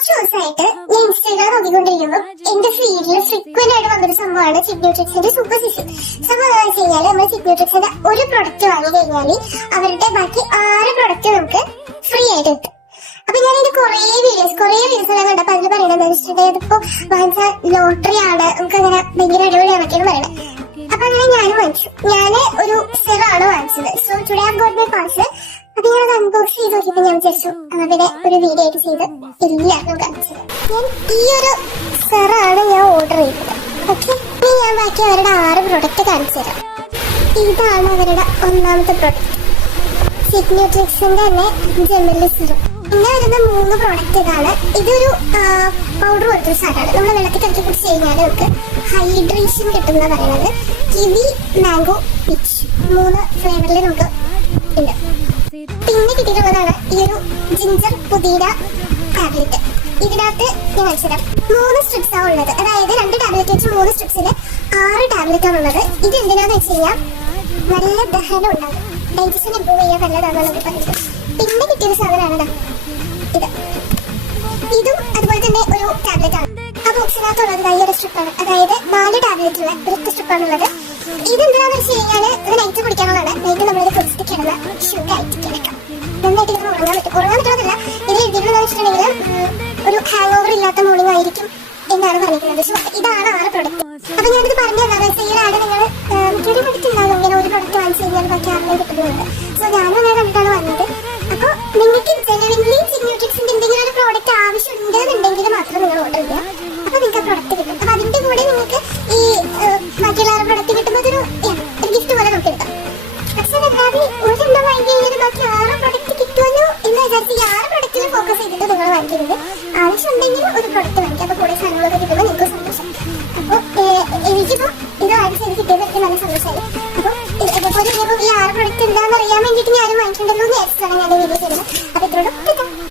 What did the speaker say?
കുറച്ച് ദിവസമായിട്ട് ഞാൻ ഇൻസ്റ്റാഗ്രാം നോക്കിക്കൊണ്ടിരിക്കുമ്പോൾ എന്റെ ഫീഡിൽ ഫ്രീക്വന്റ് ആയിട്ട് വന്നൊരു സംഭവമാണ് സിഗ്ന്യൂട്രിക്സിന്റെ സൂപ്പർ സിസി. സംഭവം എന്താണെന്ന് വെച്ച് കഴിഞ്ഞാൽ നമ്മൾ സിഗ്ന്യൂട്രിക്സിന്റെ ഒരു പ്രൊഡക്റ്റ് വാങ്ങി കഴിഞ്ഞാൽ അവരുടെ ബാക്കി 6 പ്രൊഡക്റ്റ് നമുക്ക് ഫ്രീ ആയിട്ട് കിട്ടും. അപ്പൊ ഞാൻ ഇതിന്റെ കുറേ വീഡിയോസ് ഞാൻ കണ്ടപ്പോ അതിൽ പറയണത് ഇതിപ്പോ വാങ്ങിച്ച ലോട്ടറി ആണ്, നമുക്ക് അങ്ങനെ ഭയങ്കര അടിപൊളിയാണൊക്കെയാണ് പറയണത്. അപ്പൊ അങ്ങനെ ഞാനും വാങ്ങിച്ചു. ഞാന് ഒരു സെറാണ് വാങ്ങിച്ചത്. So today I got my parcel. അപ്പൊ ഞാനത് അൺബോക്സ് ചെയ്ത് നോക്കിയപ്പോ ഞാൻ വിചാരിച്ചു അവിടെ ഒരു വീഡിയോ ആയിട്ട് ചെയ്ത് എല്ലാവർക്കും കാണിച്ചത്. ഞാൻ ഈ ഒരു സെറാണ് ഞാൻ ഓർഡർ ചെയ്തത്. ഓക്കെ, ഇനി ഞാൻ ബാക്കി അവരുടെ 6 പ്രൊഡക്റ്റ് കാണിച്ചു തരാം. ഇതാണ് അവരുടെ ഒന്നാമത്തെ പ്രൊഡക്റ്റ്, സിഗ്ന്യൂട്രിക്സിന്റെ തന്നെ ജെമിലി സിറം. പിന്നെ വരുന്ന 3 പ്രൊഡക്റ്റ് ഇതാണ്. ഇതൊരു പൗഡർ പോലത്തെ സാധനമാണ്. നമ്മൾ വെള്ളത്തിൽ കലക്കി കുടിച്ച് കഴിഞ്ഞാൽ നമുക്ക് ഹൈഡ്രേഷൻ കിട്ടുന്ന പറയുന്നത്. കിവി, മാംഗോ, പീച്ച് 3 ഫ്ലേവറിൽ നമുക്ക് ഉണ്ട്. പിന്നെ കിട്ടിയിട്ടുള്ളതാണ് ഈ ഒരു ജിഞ്ചർ പുതിന ടാബ്ലറ്റ്. ഇതിനകത്ത് ഞാൻ മനസ്സിലാം 3 സ്ട്രിപ്സ് ആണ് ഉള്ളത്. അതായത് 2 ടാബ്ലറ്റ് വെച്ച് 3 സ്ട്രിപ്സിൽ 6 ടാബ്ലറ്റ് ആണ് ഉള്ളത്. ഇത് എന്തിനാന്ന് വെച്ച് കഴിഞ്ഞാൽ നല്ല ദഹനം ഉണ്ടാകും, ഡൈജഷൻ ഇമ്പ്രൂവ് ചെയ്യാൻ നല്ലതാണെന്ന് പറയുന്നത്. പിന്നെ കിട്ടിയൊരു സാധനമാണ് ഇത്. ഇതും അതുപോലെ തന്നെ ഒരു ടാബ്ലറ്റ് ആണ്. ആ ബോക്സിനകത്തുള്ളത് ഈ ഒരു സ്ട്രിപ്പാണ്. അതായത് 4 ടാബ്ലറ്റ് ഉള്ള ഒരു സ്ട്രിപ്പാണുള്ളത്. ഇതെന്താണെന്ന് വെച്ച് കഴിഞ്ഞാൽ ഇത് നൈറ്റ് കുടിക്കാനുള്ളതാണ്. നൈറ്റ് നമ്മളിത് കുടിച്ചിട്ട് കിടന്ന സുഖമായിട്ട് കിടക്കാം, നന്നായിട്ട് ഇതിന് ഉറങ്ങാൻ പറ്റും. ഉറങ്ങാൻ പറ്റുന്നതല്ല, ഇതിൽ എഴുതിയിട്ടുള്ളതെന്ന് വെച്ചിട്ടുണ്ടെങ്കിൽ ഒരു ഹാങ് ഓവർ ഇല്ലാത്ത മോർണിംഗ് ആയിരിക്കും എന്നാണ് പറഞ്ഞിരിക്കുന്നത്. സോ ഇതാണ് 6 പ്രൊഡക്റ്റ്. അപ്പൊ ഞാനിത് പറഞ്ഞു തന്നാണ് ഈ ആഡ് നിങ്ങൾ മിക്കവരും കണ്ടിട്ടുണ്ടാകും. ഇങ്ങനെ ഒരു പ്രൊഡക്റ്റ് വാങ്ങിച്ചു കഴിഞ്ഞാൽ ബാക്കി 6 കിട്ടുന്നുണ്ട്. സോ ഞാനും അങ്ങനെ കണ്ടിട്ടാണ് വന്നത്. അപ്പൊ നിങ്ങൾക്ക് ജെനുവിൻലി സിഗ്ന്യൂട്രിക്സിന്റെ എന്തെങ്കിലും ഒരു പ്രോഡക്റ്റ് ആവശ്യമുണ്ടെന്നുണ്ടെങ്കിൽ മാത്രം നിങ്ങൾ ഓർഡർ ചെയ്യുക. അപ്പൊ നിങ്ങൾക്ക് ആ പ്രൊഡക്റ്റ് കിട്ടും. അപ്പൊ അതിന്റെ കൂടെ നിങ്ങൾക്ക് ഈ ബാക്കിയുള്ള 6 പ്രൊഡക്റ്റ് കിട്ടുമ്പോൾ ഒരു ഗിഫ്റ്റ് പോലെ നമുക്ക് എടുക്കാം. പക്ഷെ അല്ലാതെ ഒരെണ്ണം വാങ്ങി കഴിഞ്ഞാൽ ബാക്കി 6 പ്രൊഡക്റ്റ് കിട്ടുമല്ലോ എന്ന് വിചാരിച്ച് ഈ 6 പ്രൊഡക്റ്റിൽ ഫോക്കസ് ചെയ്തിട്ട് നിങ്ങൾ വാങ്ങിക്കരുത്. ആവശ്യമുണ്ടെങ്കിൽ ഒരു പ്രൊഡക്റ്റ് വാങ്ങിക്കാം. അപ്പൊ കൂടെ സാധനങ്ങളൊക്കെ കിട്ടുമ്പോൾ നിങ്ങൾക്ക് സന്തോഷം. അപ്പൊ എനിക്കിപ്പോ ഇത് വാങ്ങിച്ച് എനിക്ക് കിട്ടിയത് എനിക്ക് നല്ല സന്തോഷമായി. അപ്പൊ ഇതേപോലെ ഈ 6 പ്രൊഡക്റ്റ് എന്താണെന്ന് അറിയാൻ വേണ്ടിയിട്ട് ഞാനും വാങ്ങിക്കണ്ടല്ലോ എന്ന് വിചാരിച്ചിട്ടാണ് ഞാൻ വീഡിയോ ചെയ്യുന്നത്. അപ്പൊ ഇത്രയോടും